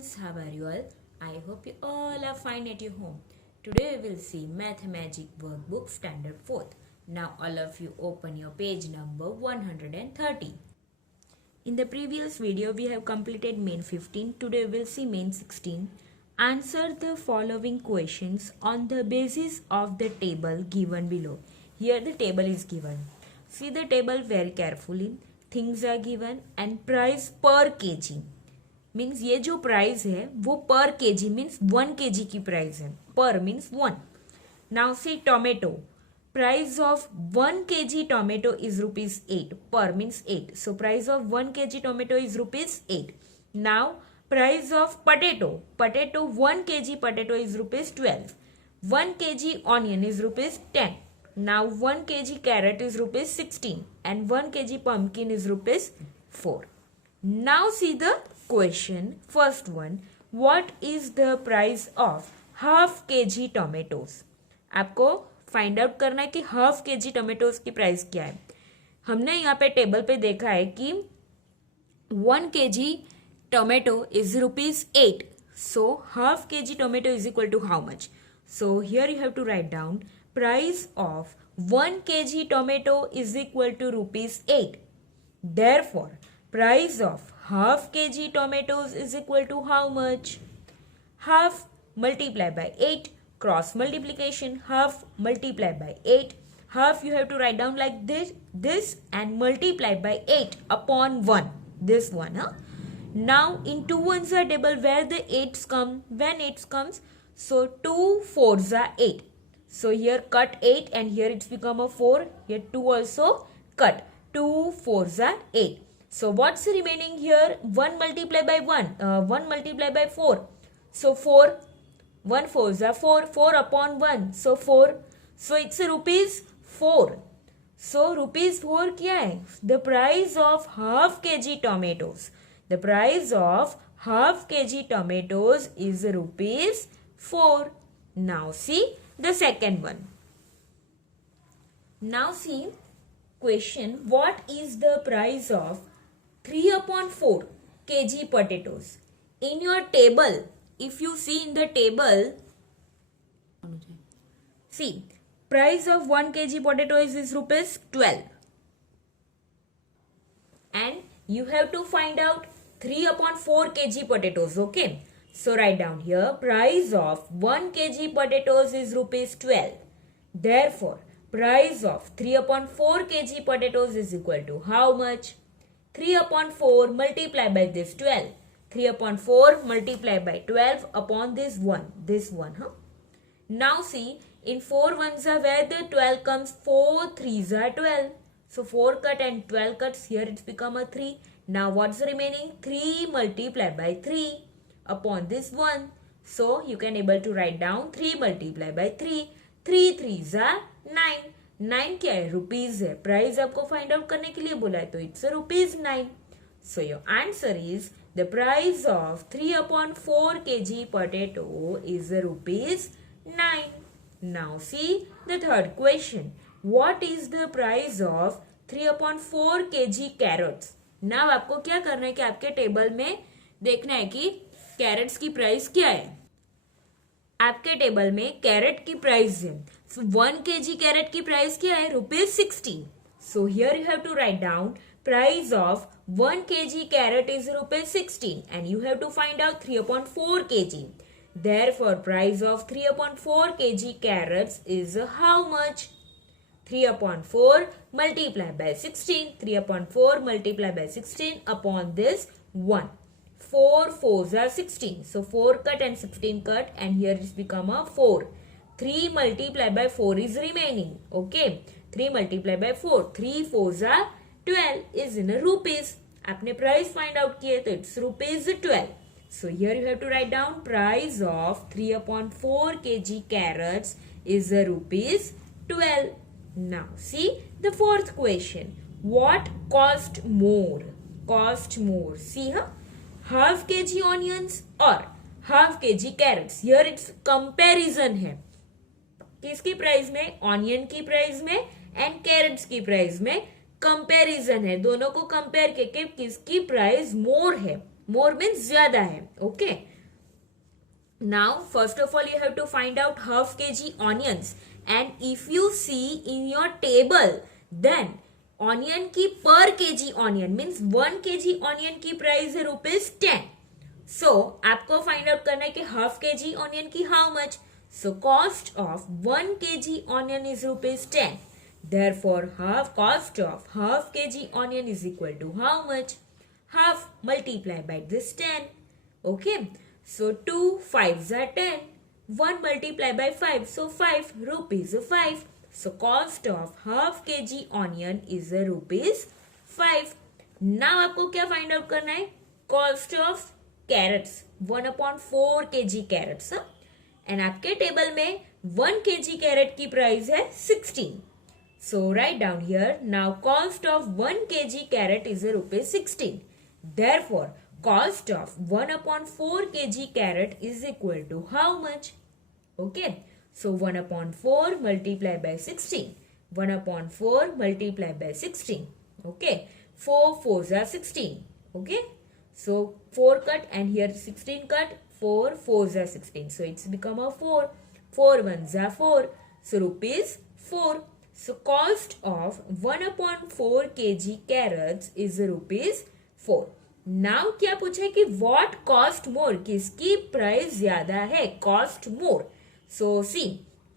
students, how are you all? I hope you all are fine at your home. Today we will see Mathemagic Workbook Standard 4th. Now all of you open your page number 130. In the previous video we have completed main 15. Today we will see main 16. Answer the following questions on the basis of the table given below. Here the table is given. See the table very carefully. Things are given and price per kg. Means ये जो price है वो पर KG means 1 KG की price है. पर means 1. Now see tomato. Price of 1 KG tomato is rupees 8. पर means 8. So price of 1 KG tomato is rupees 8. Now price of potato. Potato 1 KG potato is rupees 12. 1 KG onion is rupees 10. Now 1 kg carrot is rupees 16 and 1 kg pumpkin is rupees 4. Now see the question. First one, what is the price of half kg tomatoes? आपको find out करना है कि half K जी tomatoes की price क्या है. हमने यहाँ पे टेबल पे देखा है कि 1 kg tomato is rupees 8. So half K G tomato is equal to how much. So here you have to write down price of 1 kg tomato is equal to rupees 8. Therefore, price of half kg tomatoes is equal to how much? Half multiplied by 8. Cross multiplication. Half multiplied by 8. Half you have to write down like this and multiply by 8 upon 1. This one. Now in 2 ones are table where the 8s come. When 8s comes, so 2 4s are 8. So here cut 8 and here it's become a 4. Here 2 also cut. 2 4s are 8. So what's remaining here? 1 multiplied by 1. 1 multiplied by 4. So 4. 1 4s are 4. 4 upon 1. So 4. So it's rupees 4. So rupees 4 क्या है? The price of half kg tomatoes. The price of half kg tomatoes is rupees 4. Now see the second one. Now see question, what is the price of 3 upon 4 kg potatoes? In your table, if you see in the table, see price of 1 kg potatoes is rupees 12 and you have to find out 3 upon 4 kg potatoes. Okay, so write down here price of 1 kg potatoes is rupees 12. Therefore, price of 3 upon 4 kg potatoes is equal to how much? 3 upon 4 multiplied by this 12. 3 upon 4 multiplied by 12 upon this 1. This one. Now see, in 4 ones are where the 12 comes. 4 3s are 12. So 4 cut and 12 cuts. Here it's become a 3. Now what's remaining? 3 multiplied by 3. Upon this 1. So you can able to write down 3 multiplied by 3. 3 3s are 9. 9 क्या है? Rupees है. Price आपको find out करने के लिए बोला है तो it's rupees 9. So your answer is the price of 3 upon 4 kg potato is rupees 9. Now see the third question. What is the price of 3 upon 4 kg carrots? Now आपको क्या करना है कि आपके टेबल में देखना है कि कैरेट्स की प्राइस क्या है. आपके टेबल में कैरेट की प्राइस है. सो 1 kg कैरेट की प्राइस क्या है? Rupees 16. So here you have to write down price of 1 kg carrot is rupees 16 and you have to find out 3 upon 4 kg. Therefore, price of 3 upon 4 kg carrots is how much? 3 upon 4 multiplied by 16. 3 upon 4 multiplied by 16 upon this 1. 4 4s are 16. So 4 cut and 16 cut and here it's become a 4. 3 multiplied by 4 is remaining. Okay. 3 multiplied by 4. 3 4s are 12 is in a rupees. आपने price find out किए तो it's rupees 12. So here you have to write down price of 3 upon 4 kg carrots is a rupees 12. Now see the fourth question. What cost more? Cost more. See half kg onions or half kg carrots. Here it's comparison है. किसकी price में? Onion की price में and crates की price में comparison है. दोनों को कंपेयर करके किसकी प्राइस मोर है. मोर मीन्स ज्यादा है. Okay, now first of all you have to find out half kg onions, and if you see in your table then onion की per kg onion means 1 kg onion की price है ₹10. so आपको find out करना है कि half kg onion की how much. so cost of 1 kg onion is ₹10. therefore cost of half kg onion is equal to how much? Half multiplied by this 10. okay, so 2 5s are 10. 1 multiplied by 5. So 5 rupees 5. So cost of half kg onion is ₹5. Now आपको क्या find out करना है? Cost of carrots 1/4 kg carrots. And आपके table में 1 kg carrot की price है 16. So write down here. Now cost of 1 kg carrot is ₹16. Therefore cost of 1/4 kg carrot is equal to how much? Okay, so 1/4 multiplied by 16. 1/4 multiplied by 16. Okay, 4 4s are 16. Okay, so 4 cut and here 16 cut. 4 4s are 16. So it's become a 4. 4 1s are 4. So ₹4. So cost of 1/4 kg carrots is ₹4. Now क्या पूछे कि what cost more, किसकी price ज्यादा है? Cost more. So see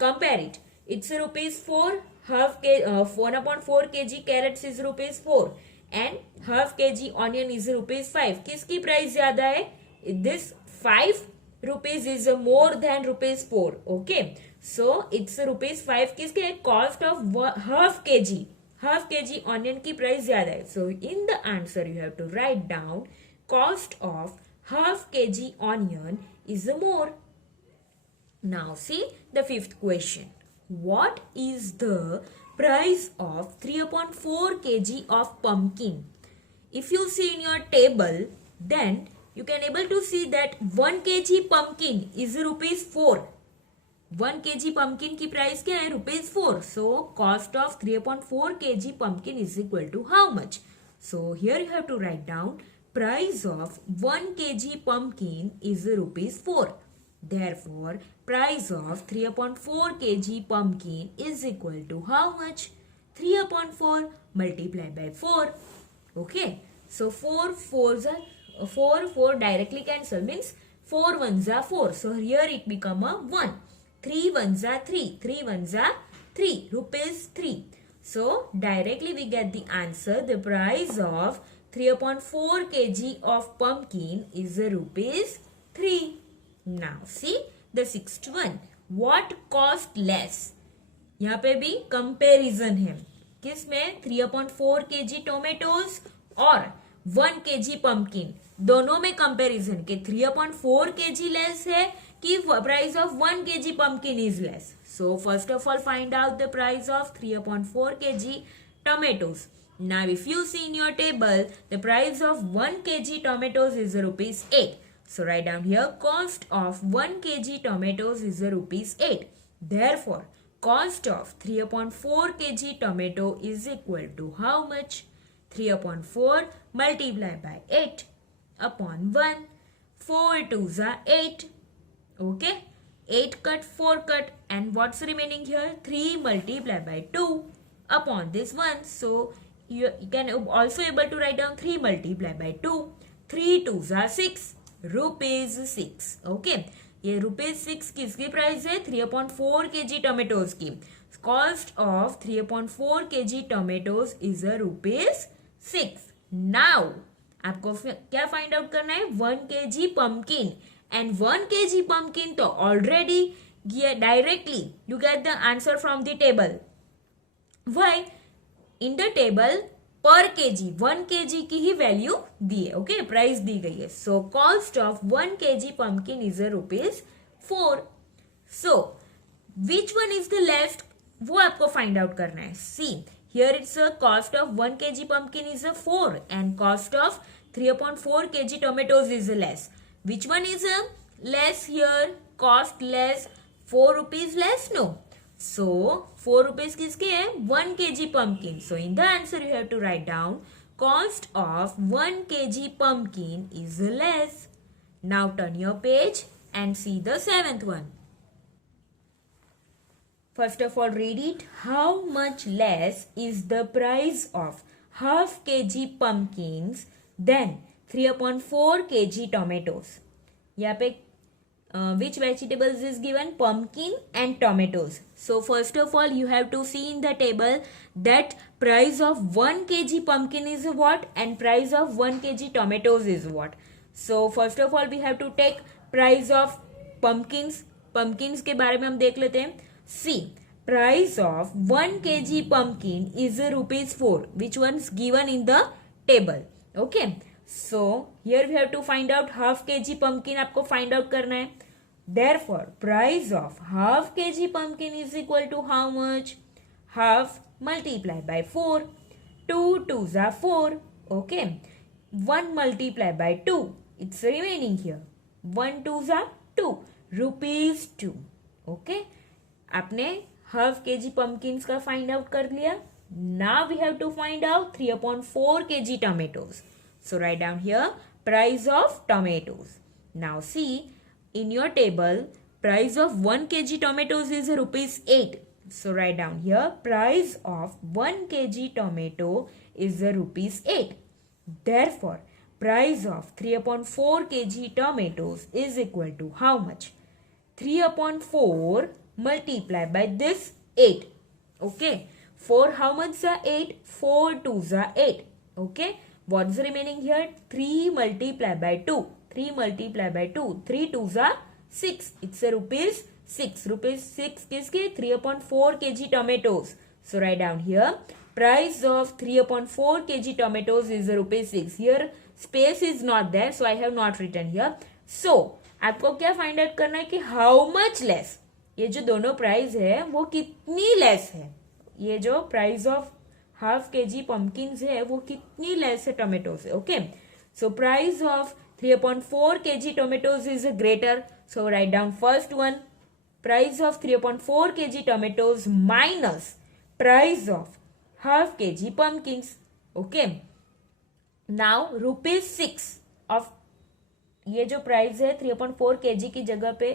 compare it. It's ₹4. Half के 1/4 kg carrots is ₹4 and half kg onion is ₹5. किसकी price ज्यादा है? This ₹5 is more than ₹4. Okay, so it's ₹5 किसके? Cost of half kg onion की price ज्यादा है. So in the answer you have to write down cost of half kg onion is more. Now see the fifth question. What is the price of 3/4 kg of pumpkin? If you see in your table, then you can able to see that 1 kg pumpkin is ₹4. 1 kg pumpkin की price क्या है? ₹4. So cost of 3/4 kg pumpkin is equal to how much? So here you have to write down price of 1 kg pumpkin is ₹4. Therefore price of 3/4 kg pumpkin is equal to how much? 3/4 multiplied by 4. Okay, so 4 directly cancel, means 4 1s are 4. So here it become a 1. 3 1s are 3. 3 1s are 3. ₹3. So directly we get the answer. The price of 3/4 kg of pumpkin is ₹3. Now see the sixth one. What cost less? यहाँ पे भी comparison है. किसमें? 3/4 kg tomatoes और 1 kg pumpkin. दोनों में comparison के 3/4 kg less है कि price of 1 kg pumpkin is less. So first of all find out the price of 3/4 kg tomatoes. Now if you see in your table, the price of 1 kg tomatoes is ₹8. So write down here cost of 1 kg tomatoes is ₹8. Therefore cost of 3/4 kg tomato is equal to how much? 3/4 multiplied by 8 upon 1. 4 2s are 8. Okay, 8 cut 4 cut and what's remaining here? 3 multiplied by 2 upon this 1. So you can also able to write down 3 multiplied by 2. 3 2s are 6. ₹6. Okay, ये ₹6 किसकी price है? 3/4 kg tomatoes की. Cost of 3/4 kg tomatoes is ₹6. Now आपको क्या find out करना है? 1 kg pumpkin. And 1 kg pumpkin तो already directly you get the answer from the table. Why? In the table per kg 1 kg की ही value दी है. Okay, price दी गई है. So cost of 1 kg pumpkin is ₹4. So which one is the less? वो आपको find out करना है. See here it's a cost of 1 kg pumpkin is 4 and cost of 3/4 kg tomatoes is less. Which one is less here? Cost less. 4 rupees less? No. So 4 rupees किसके है? 1 kg pumpkin. So in the answer you have to write down cost of 1 kg pumpkin is less. Now turn your page and see the seventh one. First of all, read it. How much less is the price of half kg pumpkins than 3/4 kg tomatoes? यहाँ पे which vegetables is given? Pumpkin and tomatoes. So first of all, you have to see in the table that price of 1 kg pumpkin is what and price of 1 kg tomatoes is what. So first of all, we have to take price of pumpkins. Pumpkins के बारे में हम देख लेते हैं. See, price of 1 kg pumpkin is ₹4, which one's given in the table. Okay. So here we have to find out half kg pumpkin आपको find out करना है. Therefore, price of half kg pumpkin is equal to how much? Half multiplied by 4. 2 2s are 4. Okay. 1 multiplied by 2. It's remaining here. 1 2s are 2. ₹2. Okay. आपने half kg pumpkins का find out कर लिया. Now we have to find out 3/4 kg tomatoes. So write down here price of tomatoes. Now see, in your table, price of 1 kg tomatoes is ₹8. So write down here price of 1 kg tomato is ₹8. Therefore, price of 3/4 kg tomatoes is equal to how much? 3/4 multiplied by this 8. Okay. 4 how much are 8? 4 2s are 8. Okay. What's remaining here? 3 multiplied by 2. 3 multiplied by 2. 3 2s are 6. It's a ₹6. ₹6 किसके? 3/4 kg tomatoes. So write down here. Price of 3/4 kg tomatoes is ₹6. Here space is not there, so I have not written here. So आपको क्या find out करना है कि how much less, ये जो दोनों price है वो कितनी लेस है. ये जो price of half kg pumpkins है वो कितनी लेस है टोमेटो से. Okay. So price of 3/4 kg tomatoes is greater. So write down first one. Price of 3/4 kg tomatoes minus price of half kg pumpkins. Okay. Now ₹6 of ये जो price है 3/4 kg की जगह पे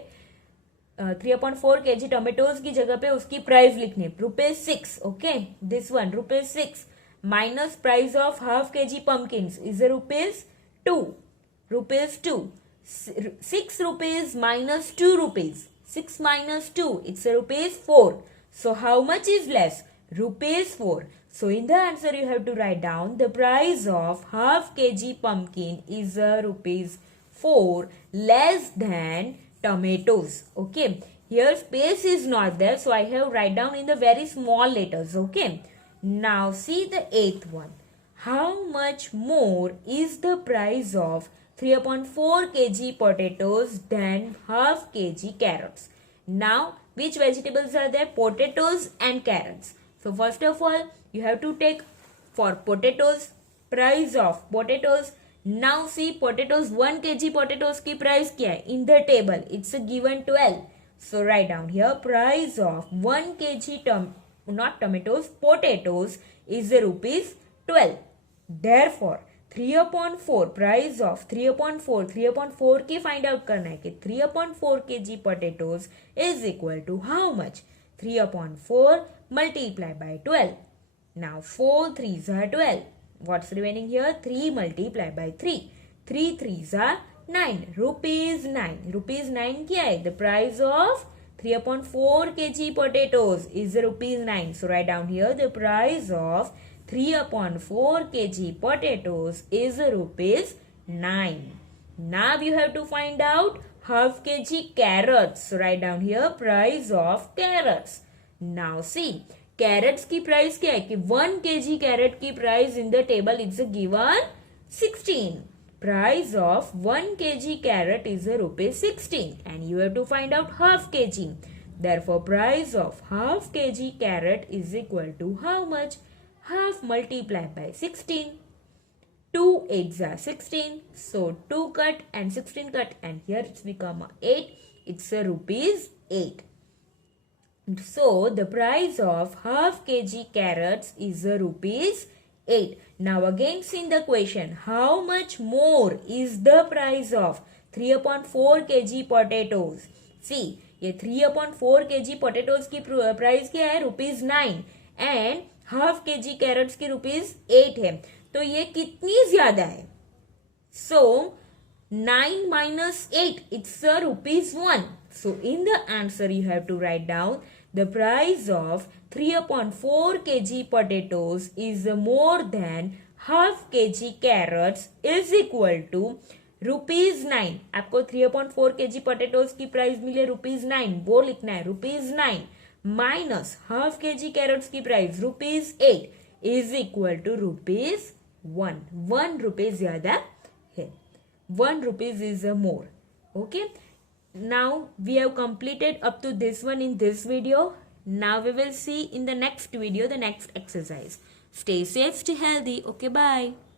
3/4 kg टोमेटोज की जगह पे उसकी प्राइस लिखनी है ₹6. Okay. This one ₹6 minus price of half kg pumpkins is ₹2. ₹2. 6 rupees minus 2 rupees. 6 minus 2, it's ₹4. So how much is less? ₹4. So in the answer you have to write down the price of half kg pumpkin is ₹4 less than tomatoes. Okay. Here space is not there, so I have write down in the very small letters. Okay. Now see the eighth one. How much more is the price of 3/4 kg potatoes than half kg carrots? Now, which vegetables are there? Potatoes and carrots. So, first of all, you have to take for potatoes, price of potatoes. Now, see potatoes, 1 kg potatoes की price क्या है? In the table, it's a given 12. So, write down here, price of 1 kg, not tomatoes, potatoes is ₹12. Therefore, 3/4 price of 3/4 की find out करना है कि 3/4 kg potatoes is equal to how much? 3/4 multiplied by 12. Now 4 3s are 12. What's remaining here? 3 multiplied by 3. 3 3s are 9. ₹9. ₹9 क्या है? The price of 3/4 kg potatoes is ₹9. So write down here the price of 3/4 kg potatoes is ₹9. Now you have to find out half kg carrots. So write down here price of carrots. Now see carrots की price क्या है कि 1 kg carrot की price in the table it's given 16. Price of 1 kg carrot is ₹16 and you have to find out half kg. Therefore price of half kg carrot is equal to how much? Half multiplied by 16. 2 8s are 16. So 2 cut and 16 cut and here it's become 8. It's ₹8. So the price of half kg carrots is 8. Now again see in the question, how much more is the price of 3/4 kg potatoes? See, ये 3/4 kg potatoes की price क्या है? ₹9 and half kg crates की ₹8 है. तो ये कितनी ज्यादा है? So 9 minus 8, it's ₹1. So in the answer you have to write down the price of 3/4 kg potatoes is more than half kg carrots is equal to ₹9. आपको 3/4 kg potatoes की price मिले ₹9, वो लिखना है ₹9 माइनस हाफ kg carrots की price ₹8 is equal to ₹1. ₹1 ज्यादा है. ₹1 is more. Okay. Now we have completed up to this one in this video. Now we will see in the next video the next exercise. Stay safe, stay healthy. Okay, bye.